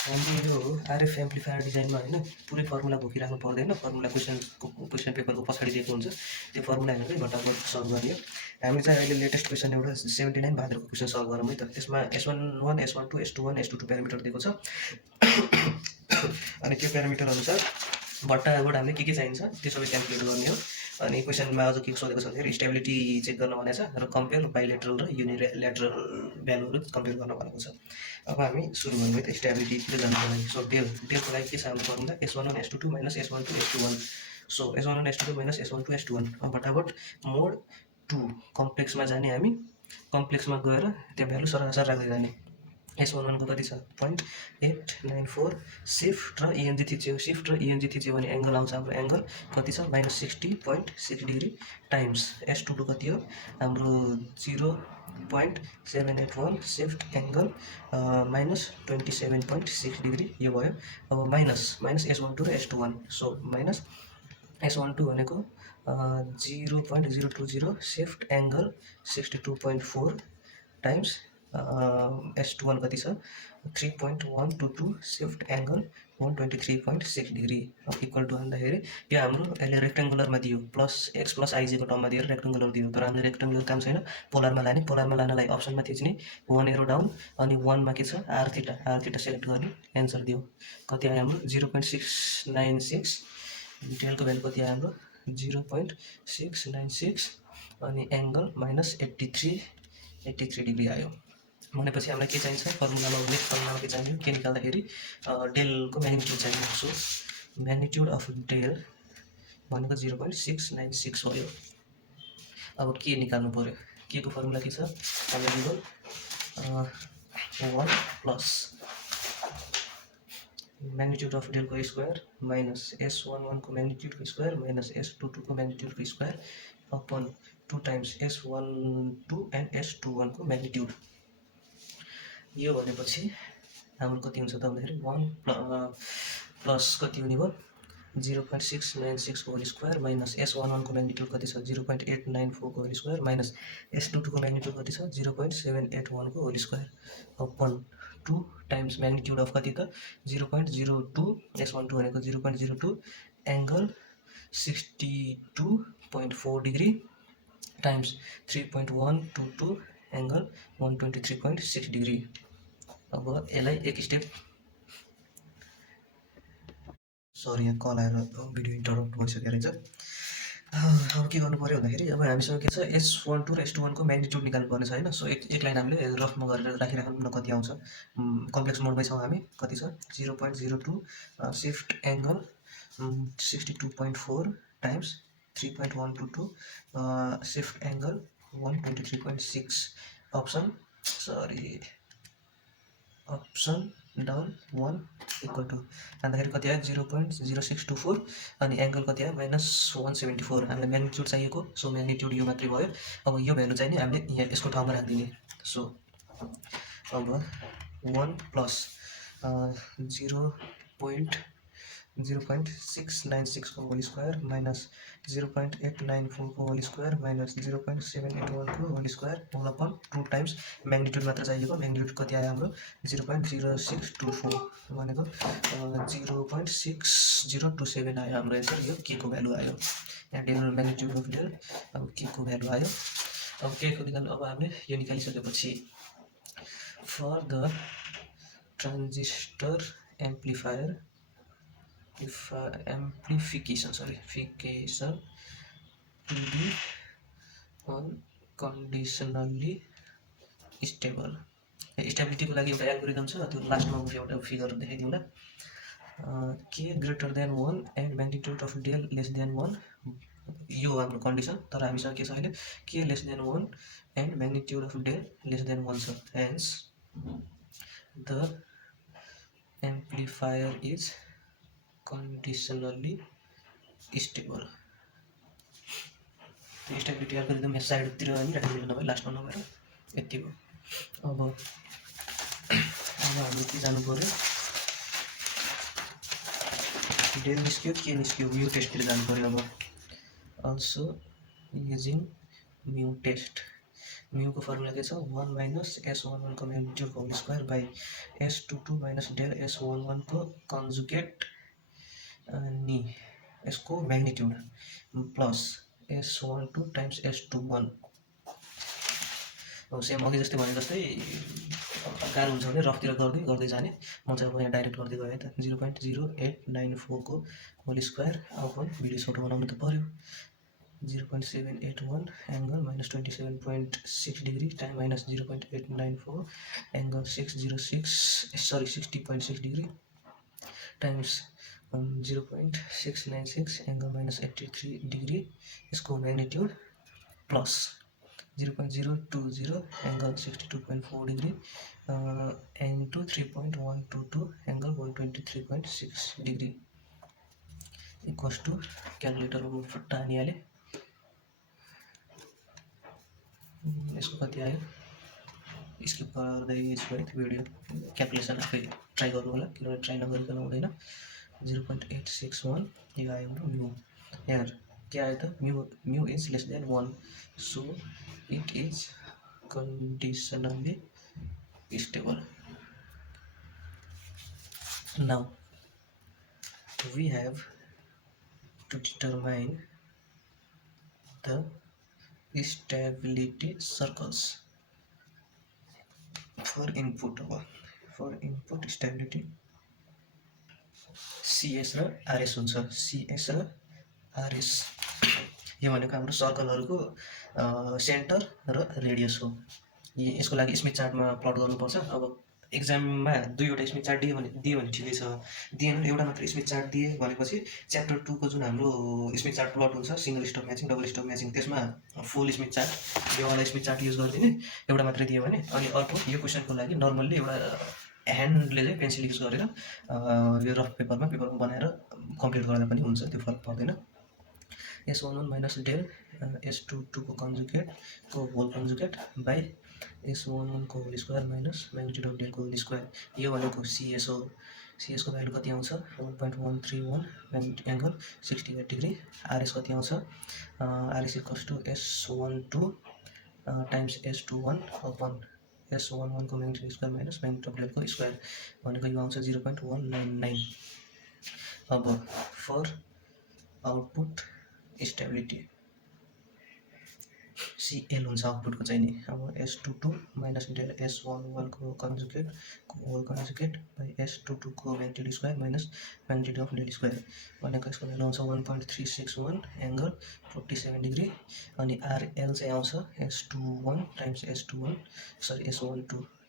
हामीले यो RF amplifier डिजाइनमा हैन पुरै फर्मुला बोकिराख्नु पर्दैन। फर्मुला क्वेसन पेपरको पछाडि दिएको हुन्छ, त्यो फर्मुला हेर्दै घटाउट सल्भ गर्ने हो। हामी चाहिँ अहिले लेटेस्ट क्वेसन एउटा 79 भाद्रको क्वेसन सल्भ गरौँ है त। त्यसमा S11 S12 S21 S22 parameter दिएको छ। अनि त्यो प्यारामिटर अनुसार भट्टाबाट हामीले के चाहिन्छ त्यो सबै क्याल्कुलेट गर्ने हो। अनि क्वेसनमा अझ के सोधेको छ भन्दाखेरि स्टेबिलिटी चेक गर्न भनेको छ र कम्पेयर बाइलेटरल र युनिल्याटरल भ्यालुहरू कम्पेयर गर्न भनेको छ। अब हामी सुरु गरौँ है त स्टेबिलिटीतिर जानुको लागि। सो डेलको लागि के छ हाम्रो formula S11 S22 minus S12 S21। So S11 S22 minus S12 S21। अब भटाभट मोड 2 कम्प्लेक्समा जाने हामी। कम्प्लेक्समा गएर त्यो भ्यालु सरासर राख्दै जाने। S11 को कति छ 0.894 शिफ्ट र ENG थिच्यो। शिफ्ट र ENG थिच्यो भने एङ्गल आउँछ हाम्रो एङ्गल कति छ -60.6 डिग्री टाइम्स S22 कति हो हाम्रो 0.781 शिफ्ट एङ्गल -27.6 डिग्री यो भयो। अब माइनस S12 र S21। सो माइनस S12 भनेको 0.020 शिफ्ट एङ्गल 62.4 टाइम्स S21 कति छ 3.122 शिफ्ट एङ्गल 123.6 डिग्री। अब इक्वल टु भन्दाखेरि यो हाम्रो अहिले रेक्टेङ्गुलरमा दियो प्लस एक्स प्लस आइजीको टर्ममा दिएर रेक्टेङ्गुलर दियो, तर हामीले रेक्टेङ्गुलर काम छैन पोलरमा लाने। पोलरमा लानलाई अप्सनमा थिच्ने 1 एरो डाउन अनि 1 मा के छ आर थीटा सेलेक्ट गर्ने एन्सर दियो। कति आयो हाम्रो 0.696 डेलको भ्यालु कति आयो हाम्रो 0.696 अनि एङ्गल -83 डिग्री आयो। भनेपछि हामीलाई के चाहिन्छ फर्मुलामा नेक्स्ट फर्मुलामा के चाहिन्छ के निकाल्दाखेरि डेलको म्याग्निट्युड चाहिन्छ। सो म्याग्निट्युड अफ डेल भनेको 0.696 भयो। अब के निकाल्नु पर्यो के को फर्मुला के छ अवेलेबल 1 प्लस म्याग्निट्युड अफ डेलको स्क्वायर माइनस S11 को म्याग्निट्युडको स्क्वायर माइनस S22 को म्याग्निट्युडको square upon 2 times S12 and S21 को म्याग्निट्युड। यो भनेपछि हाम्रो कति हुन्छ त भन्दाखेरि 1 प्लस कति हुने भयो 0.696 को होल स्क्वायर माइनस S11 को म्याग्निट्युड कति छ 0.894 को होल स्क्वायर माइनस S22 को म्याग्निट्युड कति छ 0.781 को whole square upon 2 times magnitude of कति त 0.02 S12 भनेको 0.02 angle 62.4 degree times 3.122 angle 123.6 degree. अब यसलाई एक स्टेप सरी यहाँ कल आएर भिडियो इन्टरप्ट भइसक्यो रहेछ। अब के गर्नु पर्यो भन्दाखेरि अब हामीसँग के छ S12 र S21 को म्याग्निट्युड निकाल्नु पर्ने छ हैन। सो एक लाइन हामीले रफमा गरेर राखिराखौँ न कति आउँछ। कम्प्लेक्स मोडमै छौँ हामी कति छ 0.02 shift angle 62.4 times 3.122 shift angle 123.6 upon down 1 equal to भन्दाखेरि कति आयो 0.0624 अनि एङ्गल कति आयो -174। हामीलाई म्याग्निट्युड चाहिएको सो म्याग्निट्युड यो मात्रै भयो। अब यो भ्यालु चाहिँ नि हामीले यहाँ यसको ठाउँमा राखिदिने। सो अब 1 प्लस 0.696 को होल स्क्वायर माइनस 0.894 को होल स्क्वायर माइनस 0.781 को whole square whole upon 2 times magnitude मात्र चाहिएको। म्याग्निट्युड कति आयो हाम्रो 0.0624 भनेको 0.6027 आयो हाम्रो एन्सर। यो के को भ्यालु आयो यहाँ डेल म्याग्निट्युड अफ डेल अब के को भ्यालु आयो। अब के को निकाल्नु अब हामीले यो निकालिसकेपछि for the transistor amplifier amplification to be unconditionally stable। Stability को लागि एउटा एल्गोरिदम छ त्यो लास्टमा म एउटा फिगर देखाइदिउँला। के greater than 1 and magnitude of del less than 1 यो हाम्रो कन्डिसन। तर हामीसँग के छ अहिले के less than 1 and magnitude of del less than 1 छ। Hence the amplifier is conditionally stable। त्यो स्टेबिलिटी एल्गोरिदम यहाँ साइडतिर अनि राखिदिनु नभए लास्टमा नभएर यति हो। अब हामी के जानु पर्यो डेल निस्क्यो के निस्क्यो म्यू टेस्टतिर जानु पर्यो। अब अल्सो युजिङ म्यू टेस्ट म्यूको फर्मुला के छ 1 माइनस S11 को magnitude whole square by S22 minus del S11 को कन्जुगेट अनि यसको magnitude plus S12 times S21 same अघि जस्तै भने जस्तै गाह्रो हुन्छ भने रफतिर गर्दै गर्दै जाने। म चाहिँ अब यहाँ डाइरेक्ट गर्दै गएँ त 0.0894 को होल स्क्वायर अपन भिडियो छोटो बनाउनु त पर्यो। 0.781 angle minus 27.6 degree time minus 0.894 angle 60.6 degree times 0.696 angle minus 83 degree इसको magnitude plus 0.020 angle 62.4 degree into 3.122 angle 123.6 degree equals to calculator फट्टा हानिहालेँ। यसको कति आयो स्किप गर्दै गएँ त्यो भिडियो क्यालकुलेसन आफै ट्राई गर्नु होला किनभने ट्राई नगरिकन हुँदैन। 0.861 यो आयो हाम्रो म्यू। यहाँ के आयो त mu is lace than 1 so it is conditionally stable. Now we have to determine the stability circles for input stability CS र RS हुन्छ। CS र RS यो भनेको हाम्रो सर्कलहरुको सेन्टर र रेडियस हो। यसको लागि स्मिथ चार्टमा प्लट गर्नुपर्छ। अब एक्जाममा दुईवटा स्मिथ चार्ट दियो भने ठिकै छ, दिएन एउटा मात्र स्मिथ चार्ट दिए भनेपछि च्याप्टर 2 को जुन हाम्रो स्मिथ चार्ट प्लट हुन्छ single stop matching double stop matching त्यसमा फुल स्मिथ चार्ट यो वाला स्मिथ चार्ट युज गरिदिने एउटा मात्र दियो भने। अनि अर्को यो क्वेशनको लागि नर्मल्ली एउटा ह्यान्डले चाहिँ पेन्सिल युज गरेर यो रफ पेपरमा बनाएर कम्प्लिट गर्दा पनि हुन्छ, त्यो फरक पर्दैन। S11 माइनस डेल S22 को कन्जुगेट को होल कन्जुगेट बाई S11 को whole square minus magnitude of del को होल स्क्वायर यो भनेको CS हो। CS को भ्यालु कति आउँछ 1.131 एंगल 68 डिग्री। RS कति आउँछ RS equals to S12 times S21 upon S11 को magnitude square minus magnitude of del को स्क्वायर भनेको यो आउँछ 0.199। अब फर आउटपुट स्टेबिलिटी CL हुन्छ आउटपुट को चाहिँ नि। अब S22 माइनस डेल S11 को कन्जुगेट को होल कन्जुगेट बाई S22 को magnitude square minus magnitude of del square भनेको यसको भ्यालु आउँछ 1.361 एंगल 47 डिग्री। अनि RL चाहिँ आउँछ S21 times S12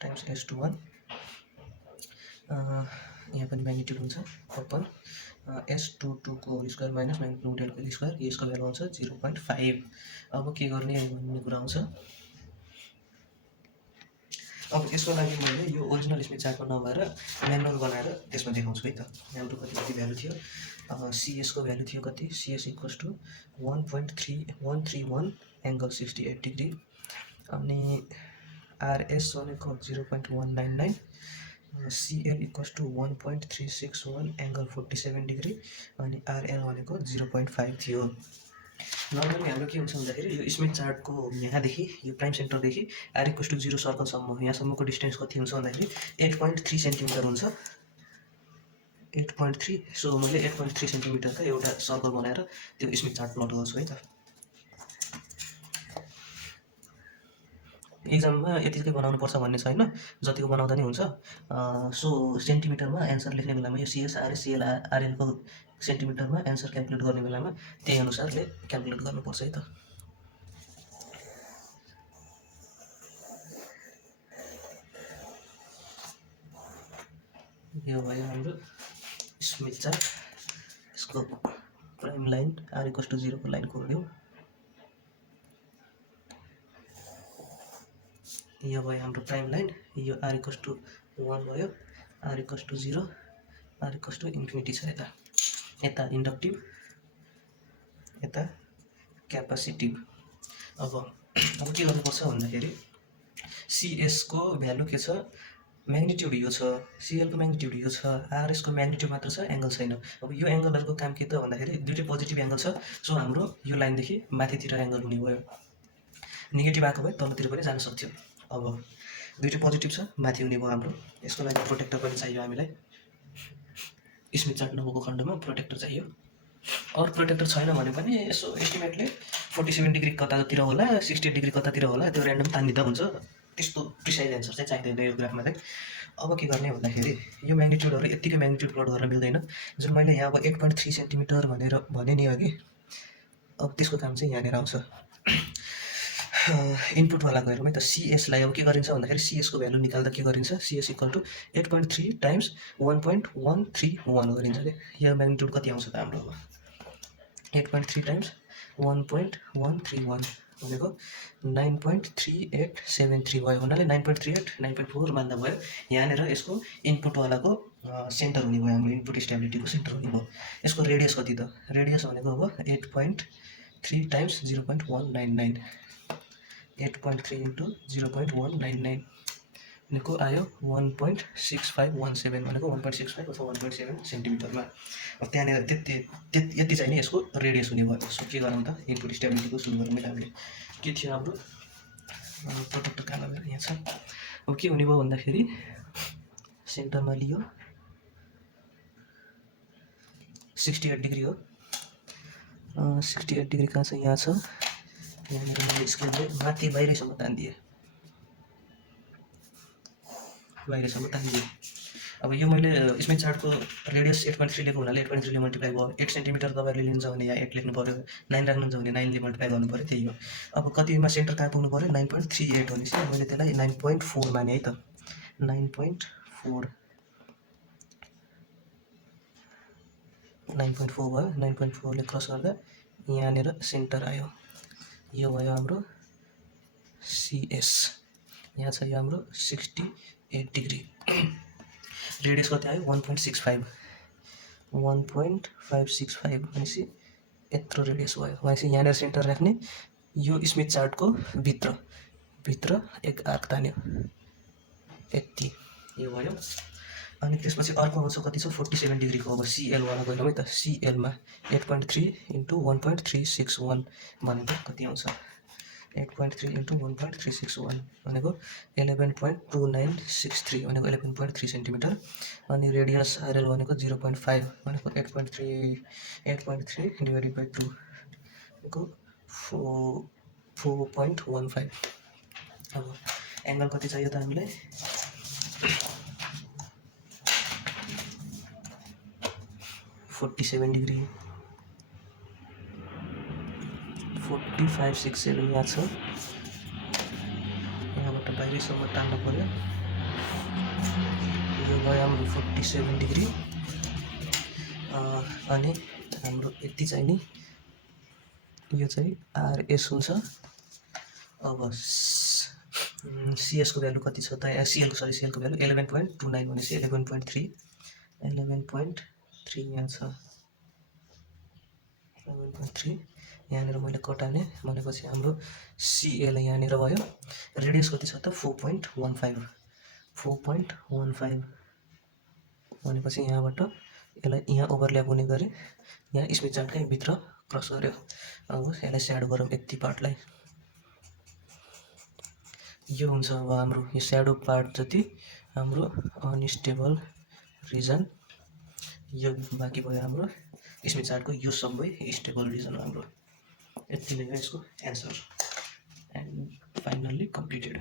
times S21 यहाँ पनि मैग्नीट्यूड हुन्छ अपन S22 को whole square minus magnitude del को स्क्वायर यसको भ्यालु आउँछ 0.5। अब के गर्ने भन्ने कुरा आउँछ। अब यसको लागि मैले यो ओरिजिनल स्मिथ चार्टमा नभएर म्यानुअल बनाएर त्यसमा देखाउँछु है त। हाम्रो कति भ्यालु थियो CS को भ्यालु थियो कति CS equals to 1.3131 angle 68 degree. अनि RS भनेको 0.199 CL equals to 1.361 angle 47 degree अनि RL भनेको 0.5 थियो। नर्मली हाम्रो के हुन्छ भन्दाखेरि यो स्मिथ चार्ट को यहाँदेखि यो प्राइम सेन्टरदेखि R इक्वल्स टू 0 सर्कलसम्म यहाँसम्मको डिस्टेन्स कति हुन्छ भन्दाखेरि 8.3 सेन्टिमिटर हुन्छ 8.3। सो मैले 8.3 सेन्टिमिटरको एउटा सर्कल बनाएर त्यो स्मिथ चार्ट प्लट गर्छु है त। एक्जाममा यतिकै बनाउनु पर्छ भन्ने छैन, जतिको बनाउँदा नि हुन्छ। सो सेन्टिमिटरमा एन्सर लेख्ने बेलामा यो CS RS CL RL को सेन्टिमिटरमा एन्सर क्याल्कुलेट गर्ने बेलामा त्यही अनुसारले क्याल्कुलेट गर्नुपर्छ है त। यो भयो हाम्रो स्मिथ चार्ट। यसको prime line R equals to 0 को लाइन कोर्दियौ। यो भयो हाम्रो प्राइम लाइन। यो R इक्वल्स टू 1 भयो R equals to 0 R equals to infinity छ यता यता इन्डक्टिभ यता क्यापासिटिभ। अब के गर्नुपर्छ भन्दाखेरि CS को भ्यालु के छ मैग्नीट्यूड यो छ CL को मैग्नीट्यूड यो छ RS को मैग्नीट्यूड मात्र छ एंगल छैन। अब यो एंगलहरुको काम के त भन्दाखेरि दुईटै पोजिटिभ एंगल छ। सो हाम्रो यो लाइनदेखि माथितिर एंगल हुने भयो। नेगेटिभ आएको भए तलतिर पनि जान सक्थ्यो। अब दुईटै पोजिटिभ छ, माथि हुने भयो हाम्रो। यसको लागि प्रोटेक्टर पनि चाहियो हामीलाई। स्मिथ चार्ट नभएको खण्डमा प्रोटेक्टर चाहियो। अरू प्रोटेक्टर छैन भने पनि यसो एस्टिमेटले 47 डिग्री कतातिर होला, 68 डिग्री कतातिर होला, त्यो ऱ्यान्डम तान्दिँदा हुन्छ। त्यस्तो प्रिसाइज एन्सर चाहिँ चाहिँदैन यो ग्राफमा चाहिँ। अब के गर्ने भन्दाखेरि यो म्याग्निट्युडहरू यत्तिकै म्याग्निट्युड प्लट गर्न मिल्दैन। जुन मैले यहाँ अब 8.3 सेन्टिमिटर भनेर भने नि अघि, अब त्यसको काम चाहिँ यहाँनिर आउँछ। इनपुटवालाको हेरौँ है त। सिएसलाई अब के गरिन्छ भन्दाखेरि सिएसको भ्यालु निकाल्दा के गरिन्छ, सिएस इक्वल टु 8.3 टाइम्स 1.131 गरिन्छ क्या। यो म्याग्निट्युड कति आउँछ त हाम्रो अब 8.3 टाइम्स 1.131 भनेको 9.3873 भयो। हुनाले 9.38 9.4 मान्दा भयो। यहाँनिर यसको इनपुटवालाको सेन्टर हुने भयो, हाम्रो इनपुट स्टेबिलिटीको सेन्टर हुने भयो। यसको रेडियस कति त, रेडियस भनेको अब 8.3 टाइम्स 0.199, 8.3 इन्टु 0.199 भनेको आयो 1.6517 भनेको 1.65 अथवा 1.7 सेन्टिमिटरमा। अब त्यहाँनिर यति चाहिँ नि यसको रेडियस हुने भयो। सो के गरौँ त, इनपुट स्टेबिलिटीको सुरु गरौँ हामीले। के थियो हाम्रो प्रोटेक्टर कहाँ गएर, यहाँ छ। अब के हुने भयो भन्दाखेरि सेन्टरमा लियो 68 डिग्री हो। 68 डिग्री कहाँ छ, यहाँ छ। यहाँनिर मैले स्केलले माथि बाहिरसम्म तानिदिएँ, बाहिरसम्म तानिदिएँ। अब यो मैले स्मिथ चार्टको रेडियस 8.3 लिएको हुनाले 8.3 ले मल्टिप्लाई भयो। 8 सेन्टिमिटर तपाईँहरूले लिनुहुन्छ भने यहाँ 8 लेख्नु पऱ्यो, 9 राख्नुहुन्छ भने 9 ले मल्टिप्लाई गर्नु पऱ्यो, त्यही हो। अब कतिमा सेन्टर कहाँ पुग्नु पऱ्यो, 9.38 भनेपछि मैले त्यसलाई 9.4 माने है त। 9.4 भयो। 9.4 ले क्रस गर्दा यहाँनिर सेन्टर आयो। यो भयो हाम्रो सिएस। यहाँ छ यो हाम्रो 68 डिग्री। रेडियस कति आयो 1.65 भनेपछि यत्रो रेडियस भयो। भनेपछि यहाँनिर सेन्टर राख्ने। यो स्मिथ चार्टको भित्र एक आर्क तान्यो, यति यो भयो। अनि त्यसपछि अर्को आउँछ कति छ 47 डिग्रीको। अब सिएलवाला गयौँ है त। सिएलमा 8.3 इन्टु 1.361 भनेको कति आउँछ, 8.3 इन्टु 1.361 भनेको 11.2963 भनेको 11.3 सेन्टिमिटर। अनि रेडियस आरएल भनेको 0.5 भनेको 8.3 डिभाइडेड बाई 2 भनेको 4.15। अब एङ्गल कति चाहियो त हामीलाई, 47 डिग्री, 4567 यहाँ छ। यहाँबाट बाहिरसम्म तान्नु पर्यो। यो भयो हाम्रो 47 डिग्री। अनि हाम्रो यति चाहिँ नि यो चाहिँ आरएस हुन्छ। अब सिएसको भ्यालु कति छ त, सिएलको भ्यालु 11.29 भनेपछि 11.3 यहाँ छ, 11.3। यहाँनिर मैले कटाने भनेपछि हाम्रो सिएल यहाँनिर भयो। रेडियस कति छ त 4.15 भनेपछि यहाँबाट यसलाई यहाँ ओभरल्याप हुने गरी यहाँ स्मिथ चार्टकै भित्र क्रस गर्यो। अब यसलाई स्याडो गरौँ यति पार्टलाई। यो हुन्छ अब हाम्रो यो स्याडो पार्ट जति हाम्रो अनस्टेबल रिजन। यो बाँकी भयो हाम्रो स्मिथ चार्टको यो सबै स्टेबल रिजन हो हाम्रो। यति नै हो यसको एन्सर एन्ड फाइनल्ली कम्प्लिटेड।